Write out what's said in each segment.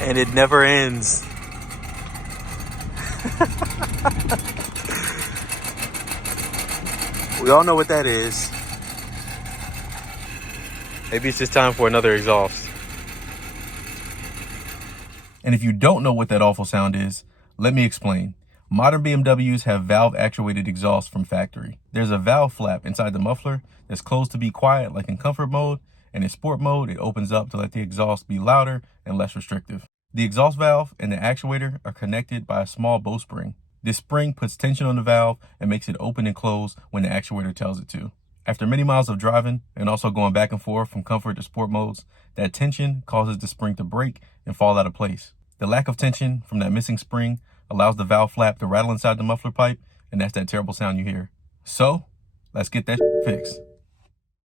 And it never ends. We all know what that is. Maybe it's just time for another exhaust. And if you don't know what that awful sound is, let me explain. Modern BMWs have valve-actuated exhaust from factory. There's a valve flap inside the muffler that's closed to be quiet like in comfort mode, and in sport mode, it opens up to let the exhaust be louder and less restrictive. The exhaust valve and the actuator are connected by a small bowspring. This spring puts tension on the valve and makes it open and close when the actuator tells it to. After many miles of driving and also going back and forth from comfort to sport modes, that tension causes the spring to break and fall out of place. The lack of tension from that missing spring allows the valve flap to rattle inside the muffler pipe, and that's that terrible sound you hear. So, let's get that fixed.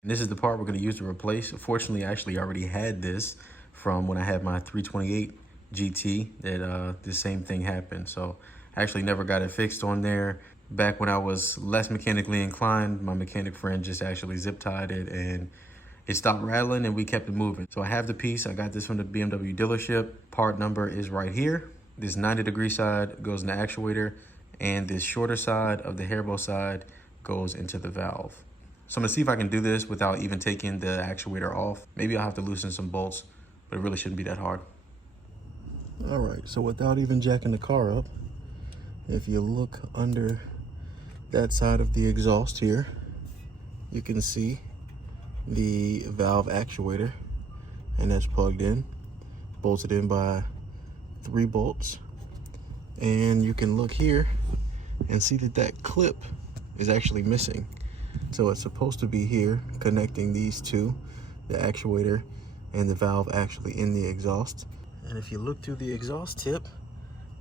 And this is the part we're going to use to replace. Fortunately, I actually already had this from when I had my 328 GT that the same thing happened. So I actually never got it fixed on there. Back when I was less mechanically inclined, my mechanic friend just actually zip tied it and it stopped rattling and we kept it moving. So I have the piece. I got this from the BMW dealership. Part number is right here. This 90-degree side goes in the actuator and this shorter side of the hairbow side goes into the valve. So I'm gonna see if I can do this without even taking the actuator off. Maybe I'll have to loosen some bolts, but it really shouldn't be that hard. All right, so without even jacking the car up, if you look under that side of the exhaust here, you can see the valve actuator, and that's plugged in, bolted in by 3 bolts. And you can look here and see that that clip is actually missing. So it's supposed to be here connecting these two, the actuator and the valve actually in the exhaust. And if you look through the exhaust tip,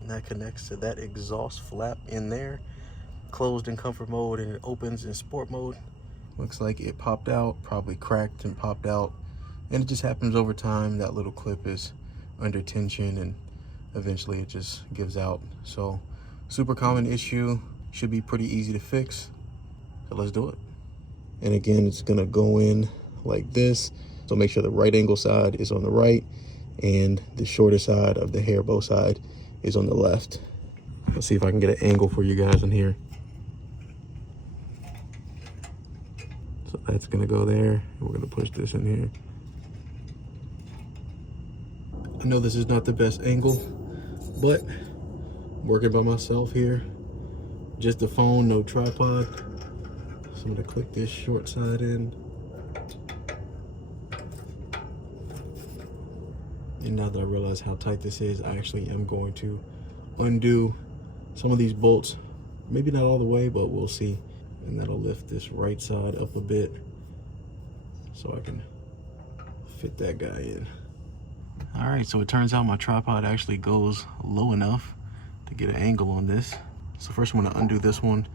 that connects to that exhaust flap in there, closed in comfort mode, and it opens in sport mode. Looks like it popped out, probably cracked and popped out. And it just happens over time. That little clip is under tension and eventually it just gives out. So super common issue, should be pretty easy to fix. So let's do it. And again, it's gonna go in like this. So make sure the right angle side is on the right and the shorter side of the hairbow side is on the left. Let's see if I can get an angle for you guys in here. So that's gonna go there. We're gonna push this in here. I know this is not the best angle, but I'm working by myself here. Just the phone, no tripod. So I'm gonna click this short side in. And now that I realize how tight this is, I actually am going to undo some of these bolts. Maybe not all the way, but we'll see. And that'll lift this right side up a bit so I can fit that guy in. All right, so it turns out my tripod actually goes low enough to get an angle on this. So first I'm gonna undo this one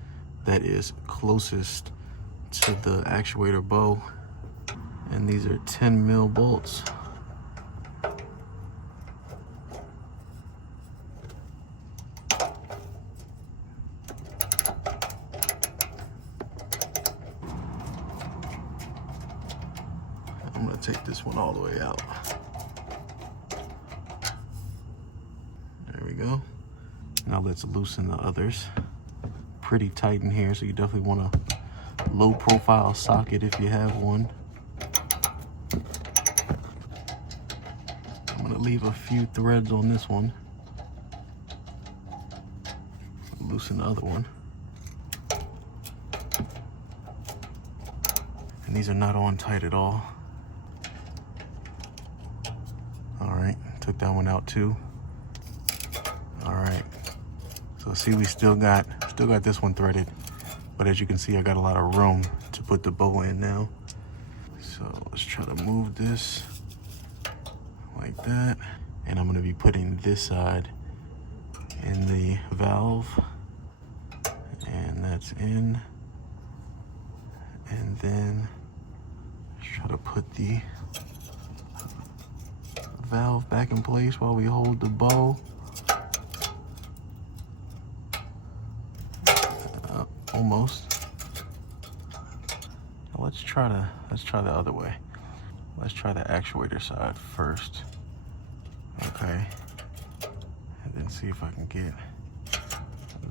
that is closest to the actuator bow. And these are 10 mil bolts. I'm gonna take this one all the way out. There we go. Now let's loosen the others. Pretty tight in here, so you definitely want a low profile socket if you have one. I'm gonna leave a few threads on this one. Loosen the other one. And these are not on tight at all. All right, took that one out too. All right, so see, we still got this one threaded, but as you can see, I got a lot of room to put the bow in now. So let's try to move this like that. And I'm gonna be putting this side in the valve, and that's in. And then let's try to put the valve back in place while we hold the bow. Almost. Now let's try the other way. Let's try the actuator side first. Okay. then see if I can get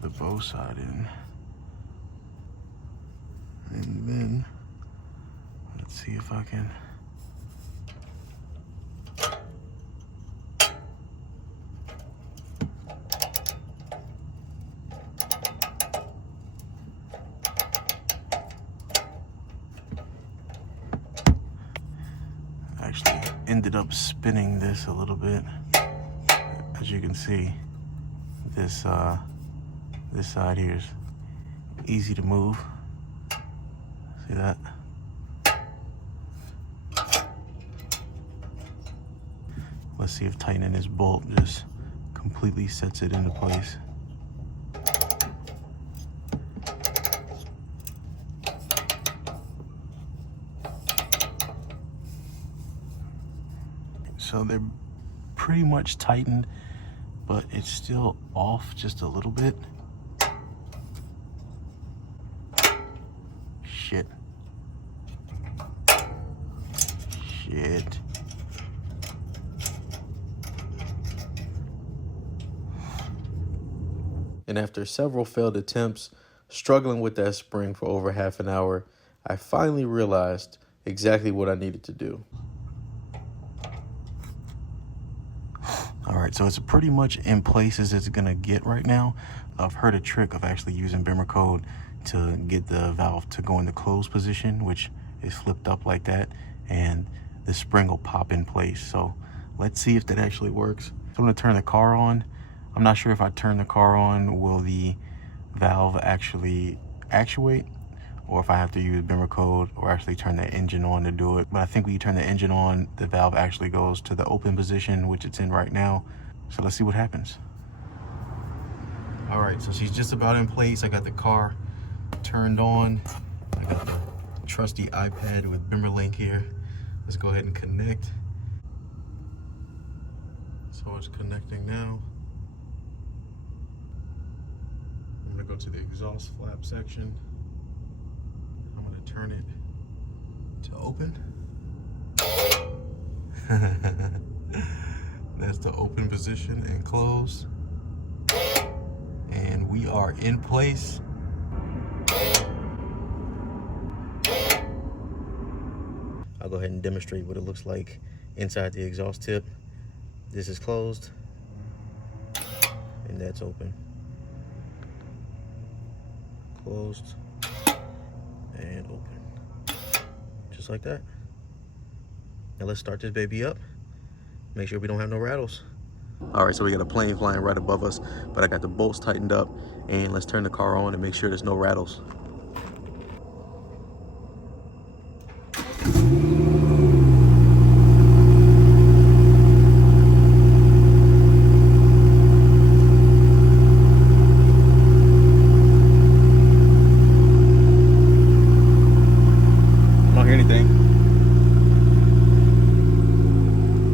the bow side in. And then let's see if I can actually ended up spinning this a little bit. As you can see, this side here is easy to move. See that? Let's see if tightening this bolt just completely sets it into place. So they're pretty much tightened, but it's still off just a little bit. Shit. And after several failed attempts, struggling with that spring for over half an hour, I finally realized exactly what I needed to do. All right, so it's pretty much in place as it's gonna get right now. I've heard a trick of actually using Bimmer code to get the valve to go in the closed position, which is flipped up like that, and the spring will pop in place. So let's see if that actually works. So I'm gonna turn the car on. I'm not sure if I turn the car on, will the valve actually actuate, or if I have to use Bimmer code or actually turn the engine on to do it. But I think when you turn the engine on, the valve actually goes to the open position, which it's in right now. So let's see what happens. All right, so she's just about in place. I got the car turned on. I got the trusty iPad with Bimmer link here. Let's go ahead and connect. So it's connecting now. I'm gonna go to the exhaust flap section. I'm gonna turn it to open. That's the open position and close. And we are in place. I'll go ahead and demonstrate what it looks like inside the exhaust tip. This is closed, and that's open. Closed and open, just like that. Now let's start this baby up. Make sure we don't have no rattles. All right, so we got a plane flying right above us, but I got the bolts tightened up, and let's turn the car on and make sure there's no rattles.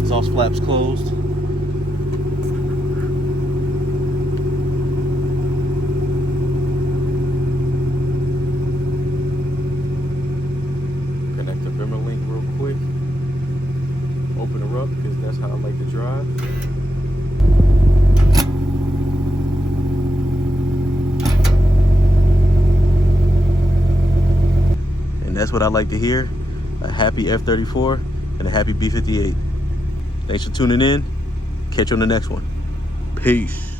Exhaust flaps closed. Connect the Bimmer link real quick. Open her up because that's how I like to drive. And that's what I like to hear. A happy F-34 and a happy B-58. Thanks for tuning in. Catch you on the next one. Peace.